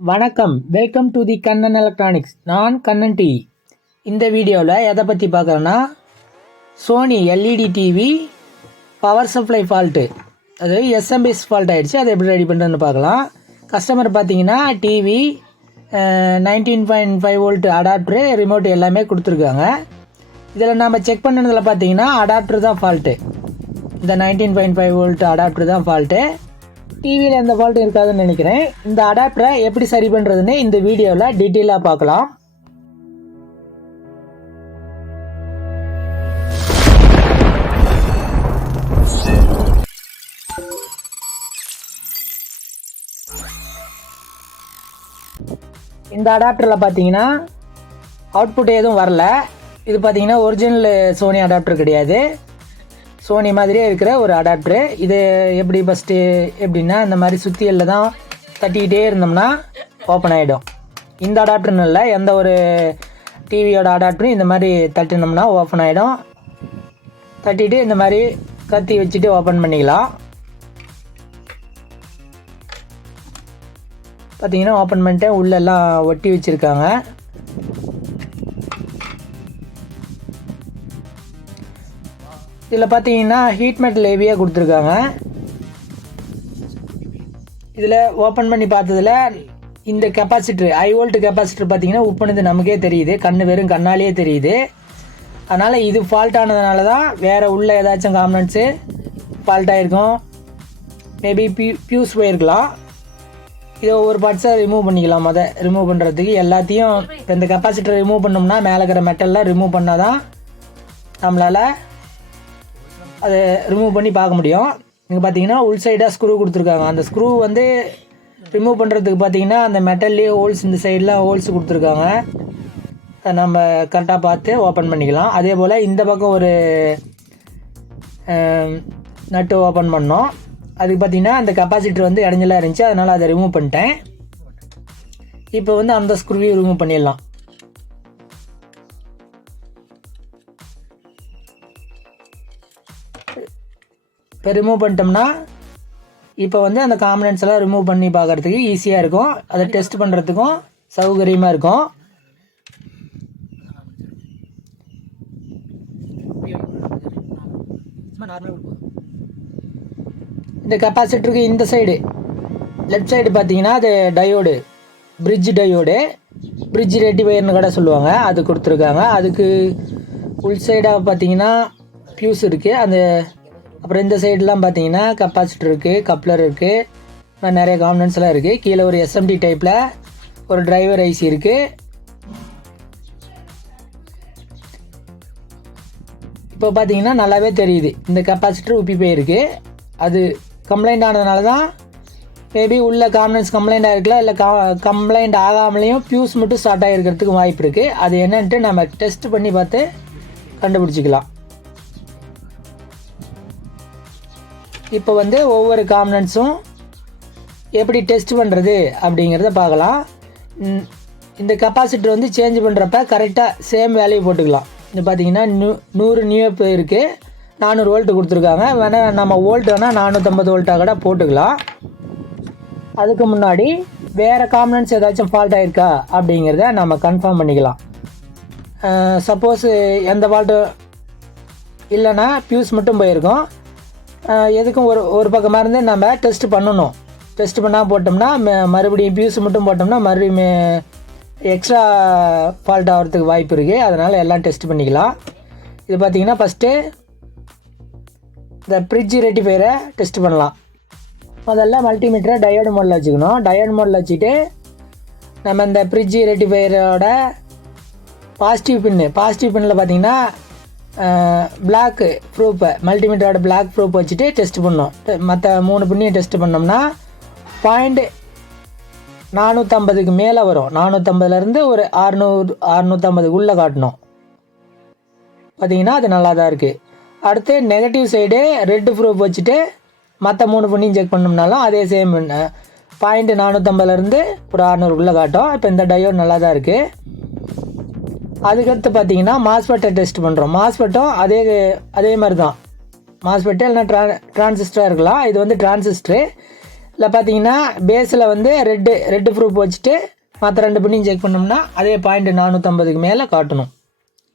வணக்கம், welcome to the Kannan electronics. நான் Kannan D. இந்த வீடியோவில் எதை பற்றி பார்க்குறேன்னா, Sony LED TV power supply fault, அது எஸ்எம்பிஎஸ் ஃபால்ட் ஆகிடுச்சு. அதை எப்படி ரெடி பண்ணுறதுன்னு பார்க்கலாம். கஸ்டமர் பார்த்தீங்கன்னா டிவி 19.5 வோல்ட் அடாப்டரு, ரிமோட் எல்லாமே கொடுத்துருக்காங்க. இதில் நம்ம செக் பண்ணதில் பார்த்தீங்கன்னா அடாப்டர் தான் ஃபால்ட்டு. இந்த 19.5 வோல்ட் அடாப்டர் தான் ஃபால்ட்டு. டிவியில் எந்த ஃபால்ட்டும் இருக்காதுன்னு நினைக்கிறேன். இந்த அடாப்டரை எப்படி சரி பண்ணுறதுன்னு இந்த வீடியோவில் டீட்டெயிலாக பார்க்கலாம். இந்த அடாப்டரில் பார்த்தீங்கன்னா அவுட்புட் எதுவும் வரல. இது பார்த்தீங்கன்னா ஒரிஜினல் சோனி அடாப்டர் கிடையாது, சோனி மாதிரியே இருக்கிற ஒரு அடாப்டரு. இது எப்படி ஃபஸ்ட்டு எப்படின்னா, இந்த மாதிரி சுத்தியலில் தான் தட்டிக்கிட்டே இருந்தோம்னா ஓப்பன் ஆகிடும். இந்த அடாப்டர்னு இல்லை, எந்த ஒரு டிவியோட அடாப்டரும் இந்த மாதிரி தட்டினோம்னா ஓப்பன் ஆகிடும். தட்டிட்டு இந்த மாதிரி கத்தி வச்சுட்டு ஓப்பன் பண்ணிக்கலாம். பார்த்தீங்கன்னா ஓப்பன் பண்ணிட்டு உள்ளெல்லாம் ஒட்டி வச்சுருக்காங்க. இதில் பார்த்தீங்கன்னா ஹீட் மெட்டல் ஹெவியாக கொடுத்துருக்காங்க. இதில் ஓப்பன் பண்ணி பார்த்ததில் இந்த கெப்பாசிட்டர், ஹை வோல்ட் கெப்பாசிட்டர் பார்த்தீங்கன்னா உப்புனது நமக்கே தெரியுது, வெறும் கண்ணாலேயே தெரியுது. அதனால் இது ஃபால்ட் ஆனதுனால தான் வேறு உள்ள ஏதாச்சும் காம்பனன்ட்ஸு ஃபால்ட் ஆகிருக்கும். மேபி ஃபியூஸ் போயிருக்கலாம். இதை ஒவ்வொரு பார்ட்ஸாக ரிமூவ் பண்ணிக்கலாம். ரிமூவ் பண்ணுறதுக்கு எல்லாத்தையும் இப்போ இந்த கெப்பாசிட்டர் ரிமூவ் பண்ணோம்னா மேலே இருக்கிற மெட்டல்லாம் ரிமூவ் பண்ணால் தான் நம்மளால் அதை ரிமூவ் பண்ணி பார்க்க முடியும். இங்கே பார்த்தீங்கன்னா உள் சைடாக ஸ்க்ரூ கொடுத்துருக்காங்க. அந்த ஸ்க்ரூ வந்து ரிமூவ் பண்ணுறதுக்கு பார்த்தீங்கன்னா அந்த மெட்டல்லே ஹோல்ஸ், இந்த சைடெலாம் ஹோல்ஸ் கொடுத்துருக்காங்க. அதை நம்ம கரெக்டாக பார்த்து ஓப்பன் பண்ணிக்கலாம். அதே போல் இந்த பக்கம் ஒரு நட்டு ஓப்பன் பண்ணோம். அதுக்கு பார்த்தீங்கன்னா அந்த கெப்பாசிட்டர் வந்து இடைஞ்சலாக இருந்துச்சு, அதனால் அதை ரிமூவ் பண்ணிட்டேன். இப்போ வந்து அந்த ஸ்க்ரூவையும் ரிமூவ் பண்ணிடலாம். இப்போ ரிமூவ் பண்ணிட்டோம்னா இப்போ வந்து அந்த காம்பனன்ட்ஸ் எல்லாம் ரிமூவ் பண்ணி பார்க்குறதுக்கு ஈஸியாக இருக்கும். அதை டெஸ்ட் பண்ணுறதுக்கும் சௌகரியமாக இருக்கும். இந்த கெப்பாசிட்டருக்கு இந்த சைடு லெஃப்ட் சைடு பார்த்தீங்கன்னா அது டயோடு, பிரிட்ஜ் டயோடு, பிரிட்ஜ் ரெக்டிஃபையர்னு கூட சொல்லுவாங்க, அது கொடுத்துருக்காங்க. அதுக்கு உள் சைடாக பார்த்தீங்கன்னா ஃபியூஸ் இருக்குது. அந்த அப்புறம் இந்த சைடெலாம் பார்த்தீங்கன்னா கெப்பாசிட்டர் இருக்குது, கப்ளர் இருக்குது, நிறைய காம்பனன்ட்ஸ்லாம் இருக்குது. கீழே ஒரு எஸ்எம்டி டைப்பில் ஒரு டிரைவர் ஐசி இருக்குது. இப்போ பார்த்தீங்கன்னா நல்லாவே தெரியுது இந்த கெப்பாசிட்டர் உப்பி போயிருக்கு. அது கம்ப்ளைண்ட் ஆனதுனால தான் மேபி உள்ள காம்பனன்ட்ஸ் கம்ப்ளைண்ட் ஆகிருக்கலாம், இல்லை கம்ப்ளைண்ட் ஆகாமலேயும் ஃபியூஸ் மட்டும் ஸ்டார்ட் ஆகிருக்கிறதுக்கு வாய்ப்பு இருக்குது. அது என்னன்ட்டு நம்ம டெஸ்ட் பண்ணி பார்த்து கண்டுபிடிச்சிக்கலாம். இப்போ வந்து ஒவ்வொரு காம்பனன்ட்ஸும் எப்படி டெஸ்ட் பண்ணுறது அப்படிங்கிறத பார்க்கலாம். இந்த கெப்பாசிட்டர் வந்து சேஞ்ச் பண்ணுறப்ப கரெக்டாக சேம் வேல்யூ போட்டுக்கலாம். இது பார்த்தீங்கன்னா 100 நியூப் இருக்குது, 400 வோல்ட்டு கொடுத்துருக்காங்க. வேணால் நம்ம வோல்ட் வேணால் 450 வோல்ட்டாக கூட போட்டுக்கலாம். அதுக்கு முன்னாடி வேறு காம்பனன்ட்ஸ் ஏதாச்சும் ஃபால்ட் ஆகிருக்கா அப்படிங்கிறத நம்ம கன்ஃபார்ம் பண்ணிக்கலாம். சப்போஸ் எந்த ஃபால்ட்டும் இல்லைன்னா ஃபியூஸ் மட்டும் போயிருக்கும். எதுக்கும் ஒரு பக்கமாக இருந்து நம்ம டெஸ்ட் பண்ணணும். டெஸ்ட் பண்ணால் போட்டோம்னா மறுபடியும் ஃபியூஸ் மட்டும் போட்டோம்னா மறுபடியும் எக்ஸ்ட்ரா ஃபால்ட் ஆகிறதுக்கு வாய்ப்பு இருக்குது. அதனால் எல்லாம் டெஸ்ட் பண்ணிக்கலாம். இது பார்த்திங்கன்னா ஃபஸ்ட்டு இந்த ஃப்ரிட்ஜ் ரெக்டிஃபையரை டெஸ்ட் பண்ணலாம். முதல்ல மல்டிமீட்டரை டயோடு மோடில் வச்சுக்கணும். டயோடு மோடில் வச்சுட்டு நம்ம இந்த ஃப்ரிட்ஜ் ரெக்டிஃபையரோட பாசிட்டிவ் பின்னில் பார்த்திங்கன்னா பிளாக் ப்ரூஃபை, மல்டிமீட்டரோட பிளாக் ப்ரூஃப் வச்சுட்டு டெஸ்ட் பண்ணோம். மற்ற 3 பின்னையும் டெஸ்ட் பண்ணோம்னா 450க்கு மேலே வரும். 450லேருந்து ஒரு 650 உள்ளே காட்டணும். பார்த்தீங்கன்னா அது நல்லா தான் இருக்குது. அடுத்து நெகட்டிவ் சைடு ரெட் ப்ரூஃப் வச்சுட்டு மற்ற 3 பின்னையும் செக் பண்ணோம்னாலும் அதே சேம் 450லேருந்து ஒரு 600 உள்ளே காட்டும். இப்போ இந்த டயோடு நல்லா தான் இருக்குது. அதுக்கடுத்து பார்த்தீங்கன்னா மாஸ்பெட்டை டெஸ்ட் பண்ணுறோம். மாஸ்பெட்டும் அதே மாதிரி தான். மாஸ்பெட்டு இல்லைனா டிரான்சிஸ்டராக இருக்கலாம். இது வந்து டிரான்சிஸ்டரு. இல்லை பார்த்தீங்கன்னா பேஸில் வந்து ரெட்டு ப்ரூஃப் வச்சுட்டு மற்ற 2 பின்னையும் செக் பண்ணோம்னா அதே பாயிண்ட் 450க்கு மேலே காட்டணும்.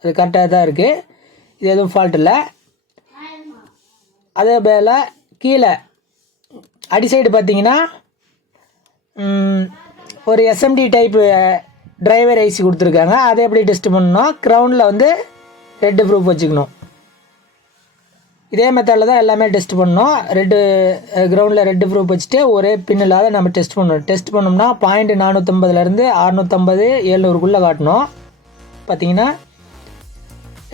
அது கரெக்டாக தான் இருக்குது. இது எதுவும் ஃபால்ட் இல்லை. அதே போல் கீழே அடிசைடு பார்த்தீங்கன்னா ஒரு எஸ்எம்டி டைப்பு டிரைவர் ஐசி கொடுத்துருக்காங்க. அதை எப்படி டெஸ்ட் பண்ணணும், க்ரௌண்டில் வந்து ரெட்டு ப்ரூஃப் வச்சுக்கணும். இதே மெத்தடில் தான் எல்லாமே டெஸ்ட் பண்ணணும். கிரவுண்டில் ரெட்டு ப்ரூஃப் வச்சுட்டு ஒரே பின் இல்லாத நம்ம டெஸ்ட் பண்ணணும். டெஸ்ட் பண்ணோம்னா பாயிண்ட் 450லேருந்து 650 700க்குள்ளே காட்டணும். பார்த்தீங்கன்னா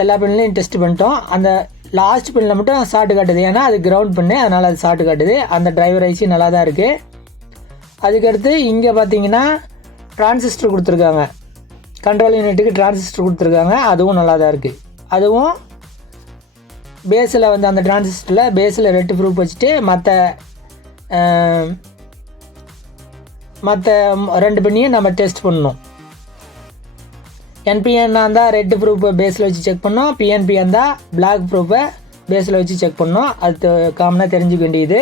எல்லா பின்லையும் டெஸ்ட் பண்ணிட்டோம். அந்த லாஸ்ட் பின்னில் மட்டும் ஷார்ட் காட்டுது, ஏன்னா அது கிரவுண்ட் பின்னு, அதனால் அது ஷார்ட் காட்டுது. அந்த டிரைவர் ஐசி நல்லா தான் இருக்குது. அதுக்கடுத்து இங்கே பார்த்தீங்கன்னா டிரான்சிஸ்டர் கொடுத்துருக்காங்க. கண்ட்ரோல் யூனிட்டுக்கு டிரான்சிஸ்டர் கொடுத்துருக்காங்க. அதுவும் நல்லா தான் இருக்குது. அதுவும் பேஸில் வந்து அந்த டிரான்சிஸ்டரில் பேஸில் ரெட்டு ப்ரூஃப் வச்சுட்டு மற்ற 2 பின்னையும் நம்ம டெஸ்ட் பண்ணணும். என்பிஎன்னாக இருந்தால் ரெட்டு ப்ரூஃபை பேஸில் வச்சு செக் பண்ணோம். பிஎன்பியாக இருந்தால் பிளாக் ப்ரூஃபை பேஸில் வச்சு செக் பண்ணோம். அது காமனாக தெரிஞ்சுக்க வேண்டியது.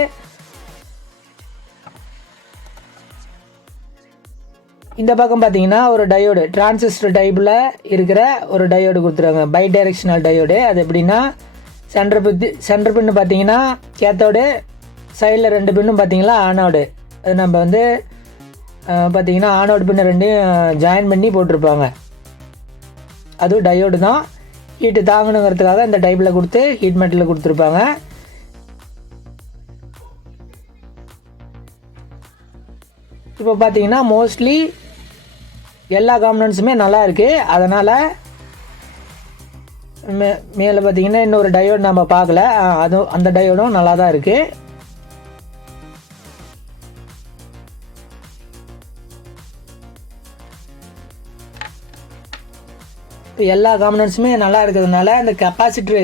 இந்த பக்கம் பார்த்தீங்கன்னா ஒரு டயோடு, டிரான்சிஸ்டர் டைப்பில் இருக்கிற ஒரு டயோடு கொடுத்துருக்காங்க. Bidirectional diode. அது எப்படின்னா சென்டர் பின்னு பார்த்தீங்கன்னா கேத்தோடு, சைடில் 2 பின்னும் பார்த்தீங்களா ஆனோடு. அது நம்ம வந்து பார்த்தீங்கன்னா ஆனோடு பின்னு 2யும் ஜாயின் பண்ணி போட்டிருப்பாங்க. அதுவும் டயோடு தான். ஹீட்டு தாங்கணுங்கிறதுக்காக இந்த டைப்பில் கொடுத்து ஹீட் மெட்டலில் கொடுத்துருப்பாங்க. இப்போ பார்த்தீங்கன்னா மோஸ்ட்லி எல்லா காம்பனன்ட்ஸுமே நல்லா இருக்குது. அதனால் மேலே பார்த்தீங்கன்னா இன்னொரு டயோடு நம்ம பார்க்கல, அதுவும் அந்த டயோடும் நல்லா தான் இருக்குது. இப்போ எல்லா காம்பனன்ட்ஸுமே நல்லா இருக்கிறதுனால இந்த கெப்பாசிட்டரு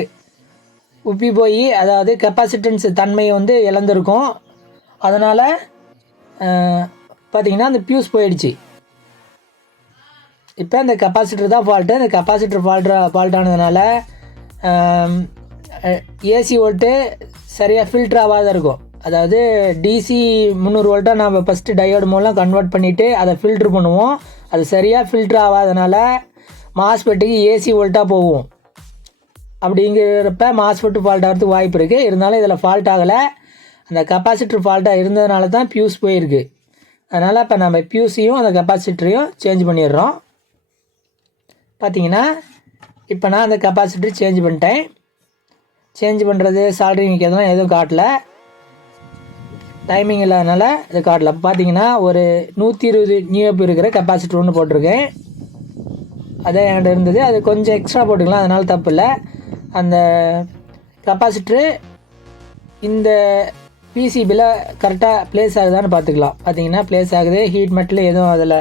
உப்பி போய், அதாவது கெப்பாசிட்டன்ஸ் தன்மையை வந்து இழந்திருக்கும். அதனால் பார்த்தீங்கன்னா அந்த பியூஸ் போயிடுச்சு. இப்போ இந்த கெப்பாசிட்டர் தான் ஃபால்ட்டு. இந்த கெப்பாசிட்டர் ஃபால்ட் ஆனதுனால ஏசி வோல்ட்டு சரியாக ஃபில்டர் ஆகாத இருக்கும். அதாவது டிசி 300 வோல்ட்டாக நம்ம ஃபஸ்ட்டு டயோடு மூலம் கன்வெர்ட் பண்ணிவிட்டு அதை ஃபில்ட்ரு பண்ணுவோம். அது சரியாக ஃபில்டர் ஆகாதனால மாஸ்பெட்டுக்கு ஏசி வோல்ட்டாக போகும். அப்படிங்கிறப்ப மாஸ்பெட்டு ஃபால்ட் ஆகிறதுக்கு வாய்ப்பு இருக்குது. இருந்தாலும் இதில் ஃபால்ட் ஆகலை. அந்த கெப்பாசிட்டர் ஃபால்ட்டாக இருந்ததுனால தான் பியூஸ் போயிருக்கு. அதனால் இப்போ நம்ம பியூஸையும் அந்த கெப்பாசிட்டரையும் சேஞ்ச் பண்ணிடுறோம். பார்த்தீங்கன்னா இப்போ நான் அந்த கெப்பாசிட்டர் சேஞ்ச் பண்ணிட்டேன். சேஞ்ச் பண்ணுறது சால்ட்ரிங் எதுவும் எதுவும் காட்டல, டைமிங் இல்லாதனால இது காட்டல. பார்த்தீங்கன்னா ஒரு 120 நியூப் இருக்கிற கெப்பாசிட்டர் ஒன்று போட்டிருக்கேன். அதே என்கிட்ட இருந்தது. அது கொஞ்சம் எக்ஸ்ட்ரா போட்டுக்கலாம், அதனால் தப்பு இல்லை. அந்த கெப்பாசிட்டரு இந்த பிசிபியில் கரெக்டாக ப்ளேஸ் ஆகுதான்னு பார்த்துக்கலாம். பார்த்தீங்கன்னா ப்ளேஸ் ஆகுது. ஹீட் மெட்டில் எதுவும் அதில்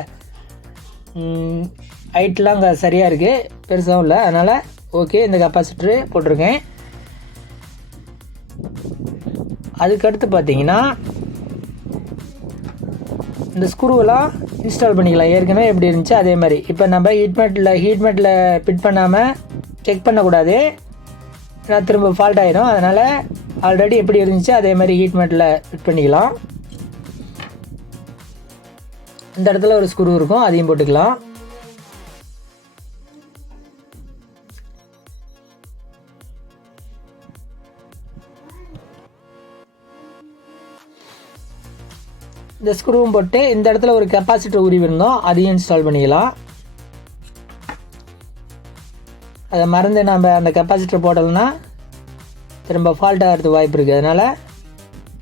ஹைட்லாம் அங்கே சரியாக இருக்குது, பெருசாகவும் இல்லை. அதனால் ஓகே, இந்த கெப்பாசிட்டரு போட்டிருக்கேன். அதுக்கடுத்து பார்த்தீங்கன்னா இந்த ஸ்க்ரூவெல்லாம் இன்ஸ்டால் பண்ணிக்கலாம். ஏற்கனவே எப்படி இருந்துச்சு அதே மாதிரி. இப்போ நம்ம ஹீட் மெட்டில் ஃபிட் பண்ணாமல் செக் பண்ணக்கூடாது, ஏன்னா திரும்ப ஃபால்ட் ஆகிடும். அதனால் ஆல்ரெடி எப்படி இருந்துச்சு அதே மாதிரி ஹீட் மெட்டில் ஃபிட் பண்ணிக்கலாம். இந்த இடத்துல ஒரு ஸ்க்ரூ இருக்கும், அதையும் போட்டுக்கலாம். இந்த ஸ்க்ரூவும் போட்டு இந்த இடத்துல ஒரு கெப்பாசிட்டர் உருவி இருந்தோம், அதையும் இன்ஸ்டால் பண்ணிக்கலாம். அதை மறந்து நம்ம அந்த கெப்பாசிட்டர் போடலைன்னா திரும்ப ஃபால்ட் ஆகிறதுக்கு வாய்ப்பு இருக்குது. அதனால்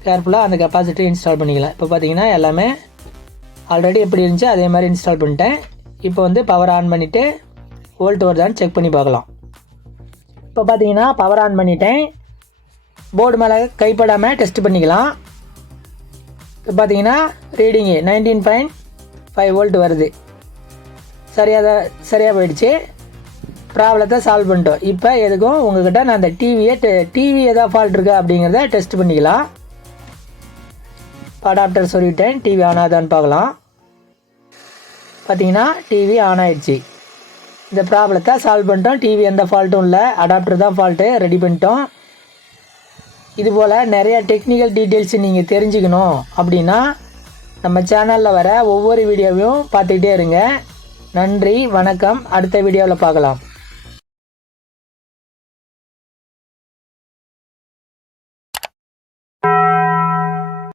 கேர்ஃபுல்லாக அந்த கெப்பாசிட்டர் இன்ஸ்டால் பண்ணிக்கலாம். இப்போ பார்த்தீங்கன்னா எல்லாமே ஆல்ரெடி எப்படி இருந்துச்சு அதே மாதிரி இன்ஸ்டால் பண்ணிட்டேன். இப்போ வந்து பவர் ஆன் பண்ணிவிட்டு வோல்ட் வருதான்னு செக் பண்ணி பார்க்கலாம். இப்போ பார்த்தீங்கன்னா பவர் ஆன் பண்ணிட்டேன். போர்டு மேலே கைப்படாமல் டெஸ்ட் பண்ணிக்கலாம். இப்போ பார்த்தீங்கன்னா ரீடிங்கு 19.5 வோல்ட் வருது. சரியாக போயிடுச்சு. ப்ராப்ளத்தை சால்வ் பண்ணிட்டோம். இப்போ எதுக்கும் உங்கள்கிட்ட நான் அந்த டிவி எதாவது ஃபால்ட் இருக்கா அப்படிங்கிறத டெஸ்ட் பண்ணிக்கலாம். அடாப்டர் சொல்லிவிட்டேன், டிவி ஆன் ஆகுதான்னு பார்க்கலாம். பார்த்தீங்கன்னா டிவி ஆன் ஆகிடுச்சு. இந்த ப்ராப்ளத்தை சால்வ் பண்ணிட்டோம். டிவி எந்த ஃபால்ட்டும் இல்லை, அடாப்டர் தான் ஃபால்ட்டு, ரெடி பண்ணிட்டோம். இதுபோல் நிறையா டெக்னிக்கல் டீட்டெயில்ஸ் நீங்கள் தெரிஞ்சுக்கணும் அப்படின்னா நம்ம சேனலில் வர ஒவ்வொரு வீடியோவையும் பார்த்துக்கிட்டே இருங்க. நன்றி, வணக்கம். அடுத்த வீடியோவில் பார்க்கலாம்.